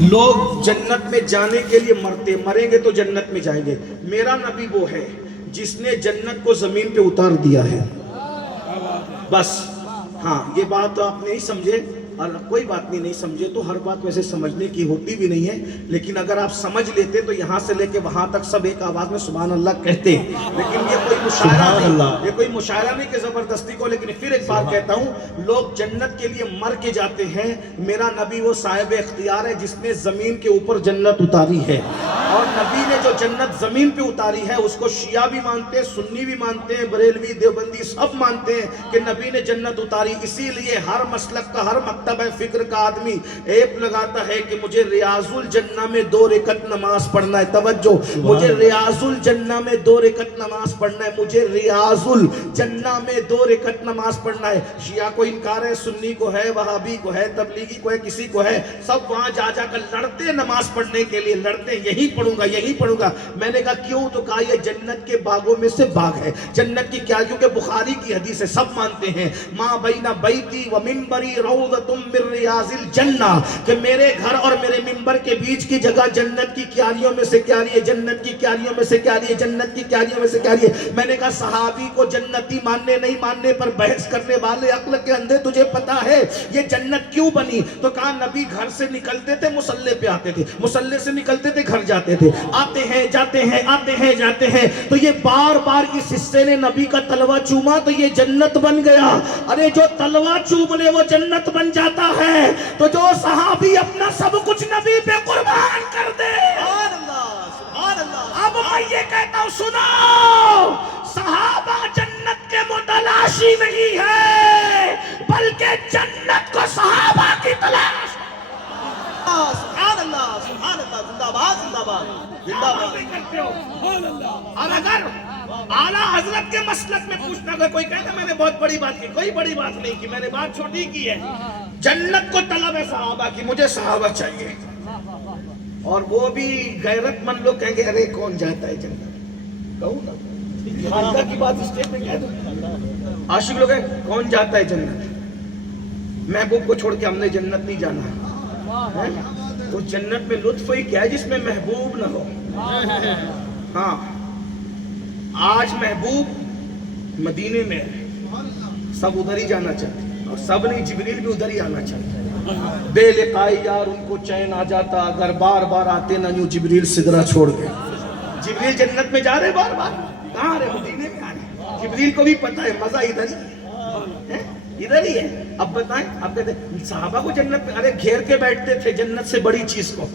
لوگ جنت میں جانے کے لیے مرتے، مریں گے تو جنت میں جائیں گے. میرا نبی وہ ہے جس نے جنت کو زمین پہ اتار دیا ہے. بس ہاں یہ بات آپ نہیں سمجھے، اور کوئی بات نہیں سمجھے تو ہر بات ویسے سمجھنے کی ہوتی بھی نہیں ہے، لیکن اگر آپ سمجھ لیتے تو یہاں سے لے کے وہاں تک سب ایک آواز میں سبحان اللہ کہتے. لیکن یہ کوئی مشاعرہ نہیں، یہ کوئی مشاعرہ نہیں کہ زبردستی کو. لیکن پھر ایک بات کہتا ہوں، لوگ جنت کے لیے مر کے جاتے ہیں. میرا نبی وہ صاحب اختیار ہے جس نے زمین کے اوپر جنت اتاری ہے. اور نبی نے جو جنت زمین پہ اتاری ہے اس کو شیعہ بھی مانتے ہیں، سنی بھی مانتے ہیں، بریلوی دیوبندی سب مانتے ہیں کہ نبی نے جنت اتاری. اسی لیے ہر مسلک کا، ہر مکتب فکر کا آدمی ایپ لگاتا ہے کہ مجھے ریاض الجنہ میں 2 رکعت نماز پڑھنا ہے. توجہ، مجھے ریاض الجنہ میں 2 رکعت نماز پڑھنا ہے، مجھے ریاض الجنہ میں 2 رکعت نماز پڑھنا ہے. شیعہ کو انکار ہے، سنی کو ہے، وہابی کو ہے، تبلیغی کو ہے، کسی کو ہے، سب وہاں جا جا کر لڑتے نماز پڑھنے کے لیے، لڑتے یہی پڑھوں گا یہی پڑھوں گا. میں نے کہا کیوں؟ تو کہا یہ جنت کے باغوں میں سے باغ ہے. جنت کی کیا؟ کیونکہ بخاری کی حدیث ہے، سب مانتے ہیں ما بین بیتی و منبری روضۃ من ریاض الجنہ، کہ میرے گھر اور میرے منبر کے بیچ کی جگہ جنت کی کیاریوں میں سے کیاری ہے، جنت کی کیاریوں میں سے کیاری ہے، جنت کی کیاریوں میں سے کیاری ہے. میں نے کہا صحابی کو جنتی ماننے نہیں ماننے پر بحث کرنے والے عقل کے اندھے، تجھے پتا ہے یہ جنت کیوں بنی؟ تو کہا نبی گھر سے نکلتے تھے مصلی پہ آتے تھے، مصلی سے نکلتے تھے گھر جاتے تھے، آتے ہیں جاتے ہیں آتے ہیں جاتے ہیں. تو یہ بار بار اس حصے نے نبی کا تلوہ چوما تو یہ جنت بن گیا. ارے جو تلوہ چوم لے وہ جنت بن جاتا ہے، تو جو صحابی اپنا سب کچھ نبی پہ قربان کر دے. اب میں یہ کہتا ہوں سنو، صحابہ جنت کے متلاشی نہیں ہے بلکہ جنت کو صحابہ کی تلاش. سبحان اللہ سبحان اللہ، زندہ باد زندہ باد زندہ باد. اور اگر اعلیٰ حضرت کے مسلک میں پوچھنا، اگر کوئی کہتا میں نے بہت بڑی بات کی، کوئی بڑی بات نہیں کی، میں نے بات چھوٹی کی ہے. جنت کو طلب ہے صحابہ کی، مجھے صحابہ چاہیے. اور وہ بھی غیرت مند لوگ کہیں گے ارے کون جاتا ہے جنت؟ کہوں نا خانقاہ کی بات اسٹیج پہ کہہ دو. عاشق لوگ ہیں کون جاتا ہے جنت؟ محبوب کو چھوڑ کے ہم نے جنت نہیں جانا. تو جنت میں لطف ہی کیا ہے جس میں محبوب نہ ہو. ہاں آج محبوب مدینے میں ہے، سب ادھر ہی جانا چاہتے ہیں، اور سب نہیں، جبریل بھی ادھر ہی آنا چاہتے ہیں. بے لقائی یار ان کو چین آ جاتا اگر بار بار آتے نہ یوں جبریل سدرہ چھوڑ گئے. جبریل جنت میں جا رہے بار بار، کہاں آ رہے؟ مدینے میں آ رہے. جبریل کو بھی پتا ہے مزہ ادھر ہی ہے، ادھر ہی ہے. اب بتائیں، آپ کہتے ہیں صحابہ کو جنت میں، ارے گھیر کے بیٹھتے تھے جنت سے بڑی چیز کو.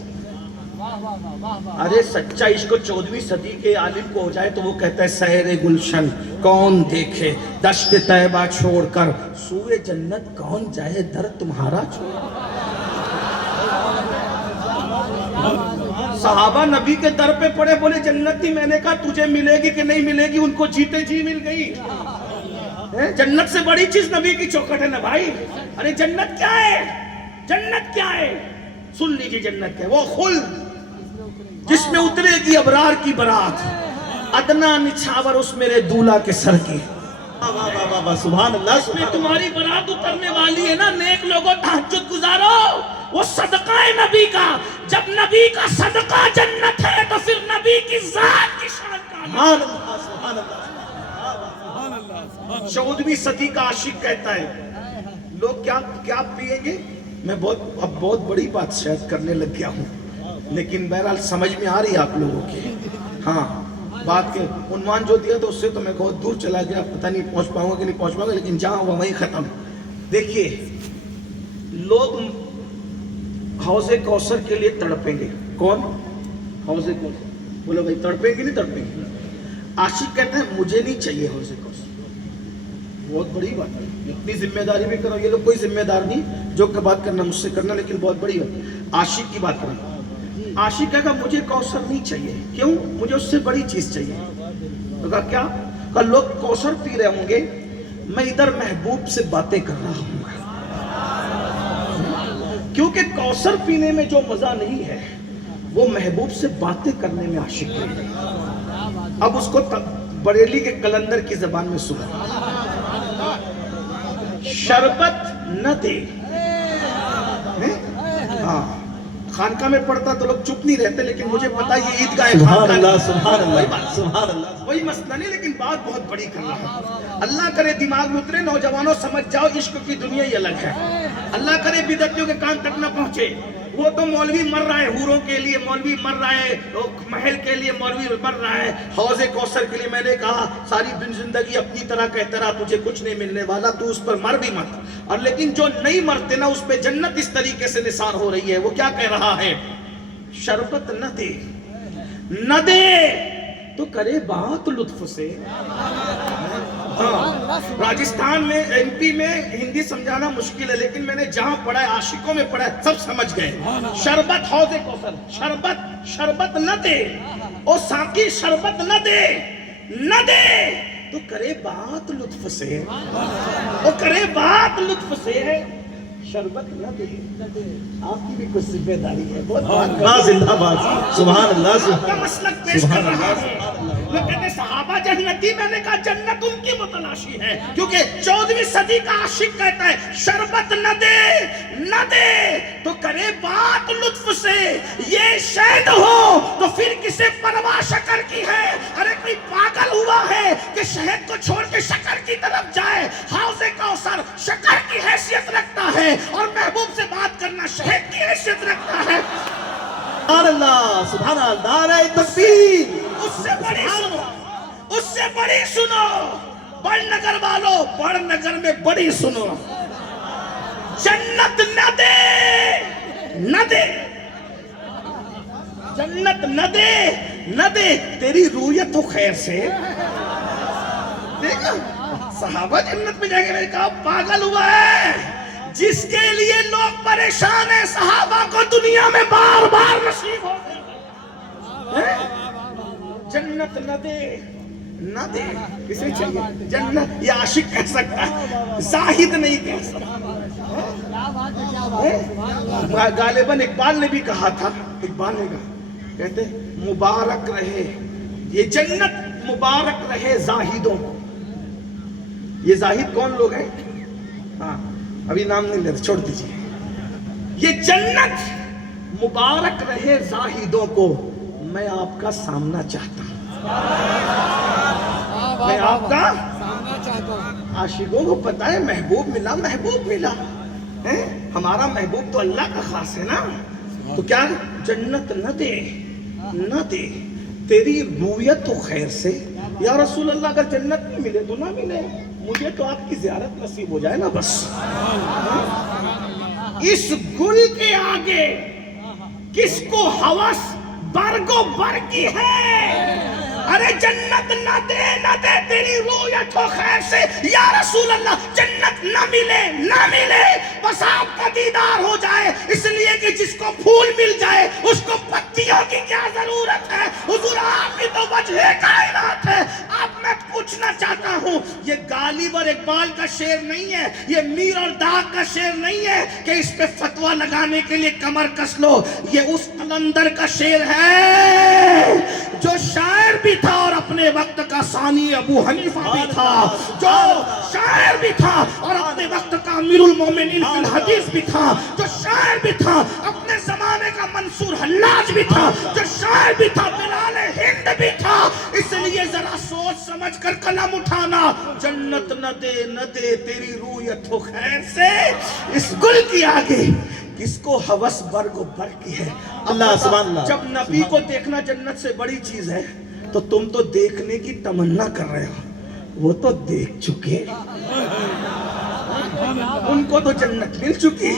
ارے سچا عشق 14ویں صدی کے عالم کو ہو جائے تو وہ کہتا ہے سحر گلشن کون دیکھے دشت طیبہ چھوڑ کر، سوئے جنت کون جائے در تمہارا چھوڑ. صحابہ نبی کے در پہ پڑے، بولے جنت تھی. میں نے کہا تجھے ملے گی کہ نہیں ملے گی؟ ان کو جیتے جی مل گئی. جنت سے بڑی چیز نبی کی چوکھٹ ہے نا بھائی. ارے جنت کیا ہے؟ جنت کیا ہے؟ سن لیجیے جنت کیا ہے. وہ خلد جس میں اترے گی ابرار کی برات، ادنا نچھاور اس میرے دولہا کے سر کی. سبحان اللہ اس میں تمہاری برات اترنے والی ہے نا. نیک لوگوں تہجد گزارو، وہ صدقہ ہے نبی کا. جب نبی کا صدقہ جنت ہے تو پھر نبی کی ذات کی شان کا. سبحان اللہ سبحان اللہ. 14ویں صدی کا عاشق کہتا ہے لوگ کیا پیئیں گے؟ میں اب بہت بڑی بات شاید کرنے لگ گیا ہوں، لیکن بہرحال سمجھ میں آ رہی ہے آپ لوگوں کی. ہاں بات کے عنوان جو دیا تو اس سے تو میں بہت دور چلا گیا، پتہ نہیں پہنچ پاؤں گا کہ نہیں پہنچ پاؤں گا، لیکن جہاں وہ وہیں ختم. دیکھیے لوگ حوض کوثر کے لیے تڑپیں گے. کون؟ حوض کوثر. بولو بھائی تڑپیں گے نہیں تڑپیں گے؟ عاشق کہتا ہے مجھے نہیں چاہیے حوض کوثر. بہت بڑی بات ہے، اتنی ذمہ داری بھی کرو. یہ لوگ کوئی ذمہ دار نہیں، جو بات کرنا مجھ سے کرنا، لیکن بہت بڑی بات. عاشق کی بات کرنا. عاشق کہا مجھے کوثر نہیں چاہیے. کیوں؟ مجھے اس سے بڑی چیز چاہیے. تو کہا کیا؟ کہا لوگ کوثر پی رہے ہوں گے، میں ادھر محبوب سے باتیں کر رہا ہوں. کیونکہ کوثر پینے میں جو مزہ نہیں ہے وہ محبوب سے باتیں کرنے میں عاشق ہے. اب اس کو بریلی کے کلندر کی زبان میں سنا. شربت نہ دے، ہاں خانقاہ میں پڑھتا تو لوگ چپ نہیں رہتے، لیکن مجھے پتا یہ عیدگاہ سبحان خانقاہ اللہ، نہیں۔ سبحان وہی اللہ، بات، سبحان اللہ۔ وہی مسئلہ نہیں، لیکن بات بہت بڑی کر رہا ہے۔ اللہ کرے دماغ میں اترے، نوجوانوں سمجھ جاؤ عشق کی دنیا ہی الگ ہے۔ اللہ کرے بدعتیوں کے کان تک نہ پہنچے۔ وہ تو مولوی مر رہا ہے حوروں کے لیے، مولوی مر رہا ہے محل کے لیے، مولوی مر رہا ہے حوض کوثر کے لیے۔ میں نے کہا ساری دن زندگی اپنی طرح کہتا رہا تجھے کچھ نہیں ملنے والا، تو اس پر مر بھی مت۔ اور لیکن جو نہیں مرتے نا اس پہ جنت اس طریقے سے نثار ہو رہی ہے۔ وہ کیا کہہ رہا ہے؟ شربت نہ دے، نہ دے تو کرے بات لطف سے۔ ہاں، راجستھان میں، ایم پی میں ہندی سمجھانا مشکل ہے، لیکن میں نے جہاں پڑھا ہے، عاشقوں میں پڑھا ہے، سب سمجھ گئے۔ شربت حوض کوثر، شربت نہ دے، او ساقی شربت نہ دے، نہ دے تو کرے بات لطف سے، او کرے بات لطف سے۔ شربت نہ دے، آپ کی بھی کچھ ذمہ داری ہے۔ اللہ زندہ باد، سبحان اللہ، کا سبحان مسلک پیش کر رہا ہے۔ لوگ کہتے ہیں صحابہ جنتی، میں نے کہا جنت ان کی متلاشی ہے، کیونکہ 14ویں صدی کا عاشق کہتا ہے شربت نہ دے، نہ دے تو کرے بات لطف سے۔ یہ شہد ہو تو پھر کسے پرواہ شکر کی ہے؟ ارے کوئی پاگل ہوا ہے کہ شہد کو چھوڑ کے شکر کی طرف جائے؟ حوض کوثر شکر کی حیثیت رکھتا ہے، اور محبوب سے بات کرنا شہد کی حیثیت رکھتا ہے۔ اللہ، سبحان اللہ، نعرہ تکبیر۔ اس سے بڑی سنو، اس سے بڑی سنو، بڑھ نگر والوں، بڑھ نگر میں بڑی سنو۔ جنت نہ دے، نہ دے، جنت نہ دے، نہ دے تیری رویت و خیر سے۔ دیکھا صحابہ جنت میں جائیں گے، میں نے کہا پاگل ہوا ہے جس کے لیے لوگ پریشان ہیں۔ صحابہ کو دنیا میں بار بار نصیب ہو گئے۔ جنت نہ دے، نہ دے، کسے چاہیے جنت؟ یہ عاشق کہہ سکتا ہے، زاہد نہیں کہہ سکتا۔ غالباً اقبال نے بھی کہا تھا، اقبال نے کہا، کہتے مبارک رہے یہ جنت، مبارک رہے زاہدوں کو۔ یہ زاہد کون لوگ ہیں؟ ہاں ابھی نام نہیں لیتے، چھوڑ دیجئے۔ یہ جنت مبارک رہے زاہدوں کو، میں آپ کا سامنا چاہتا ہوں، میں آپ کا سامنا چاہتا ہوں۔ عاشقوں کو پتا ہے محبوب ملا، محبوب ملا، ہمارا محبوب تو اللہ کا خاص ہے نا۔ تو کیا جنت نہ دے، نہ دے تیری رویت و خیر سے۔ یا رسول اللہ اگر جنت نہیں ملے تو نہ ملے، مجھے تو آپ کی زیارت نصیب ہو جائے نا بس۔ اس گل کے آگے کس کو ہوس برگو بر کی ہے؟ ارے جنت نہ دے، نہ دے تیری رویت و خیر سے۔ یا رسول اللہ جنت نہ ملے، نہ ملے، بس آپ کا دیدار ہو جائے، اس لیے کہ جس کو پھول مل جائے اس کو پتیوں کی کیا ضرورت ہے؟ حضور آپ کی تو وجہ کائنات ہے۔ اب میں پوچھنا چاہتا ہوں، یہ غالب اور اقبال کا شعر نہیں ہے، یہ میر اور داغ کا شعر نہیں ہے کہ اس پہ فتویٰ لگانے کے لیے کمر کس لو۔ یہ اس قلندر کا شعر ہے جو شاعر بھی تھا اور اپنے وقت کا ثانی ابو حنیفہ بھی تھا، جو شاعر بھی تھا اور اپنے وقت کا امیر المومنین فی الحدیث بھی تھا، جو شاعر بھی تھا اپنے زمانے کا منصور حلاج بھی تھا، جو شاعر بھی تھا بلال ہند بھی تھا۔ اس لیے ذرا سوچ سمجھ کر قلم اٹھانا۔ جنت نہ دے، نہ دے تیری رویت و خیر سے، اس گل کی آگے کس کو ہوس برگ و بر کی ہے؟ اللہ سبحان اللہ۔ جب نبی کو دیکھنا جنت سے بڑی چیز ہے تو تم تو دیکھنے کی تمنا کر رہے ہو، وہ تو دیکھ چکے، ان کو تو جنت مل چکی۔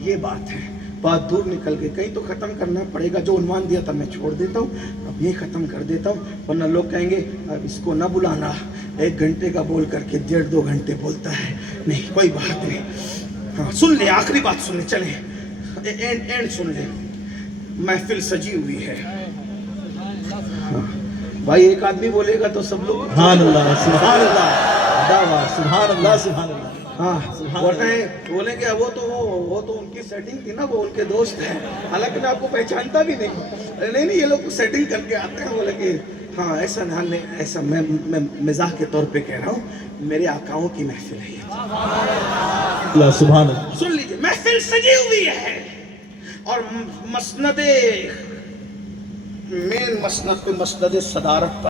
یہ بات ہے، بات دور نکل گئی، کہیں تو ختم کرنا پڑے گا۔ جو عنوان دیا تھا میں چھوڑ دیتا ہوں، اب یہ ختم کر دیتا ہوں، ورنہ لوگ کہیں گے اب اس کو نہ بلانا، 1 گھنٹے کا بول کر کے 1.5-2 گھنٹے بولتا ہے۔ نہیں کوئی بات نہیں، ہاں سن لیں، آخری بات سن لیں، چلیں اینڈ سن لیں۔ محفل سجی ہوئی ہے، ہاں بھائی ایک آدمی بولے گا تو سب لوگ سبحان اللہ، سبحان اللہ، سبحان اللہ، سبحان اللہ۔ ہاں بولیں گے وہ تو ان کی سیٹنگ تھی نا، وہ ان کے دوست ہیں، حالانکہ میں آپ کو پہچانتا بھی نہیں۔ نہیں یہ لوگ سیٹنگ کر کے آتے ہیں، بولے کہ ہاں ایسا نہیں، ایسا میں مزاح کے طور پہ کہہ رہا ہوں، میرے آقاؤں کی محفل ہے یہ۔ اللہ سبحان اللہ۔ سن لیجئے، محفل سجی ہوئی ہے، اور مسند مین مسند پہ مسند صدارت پر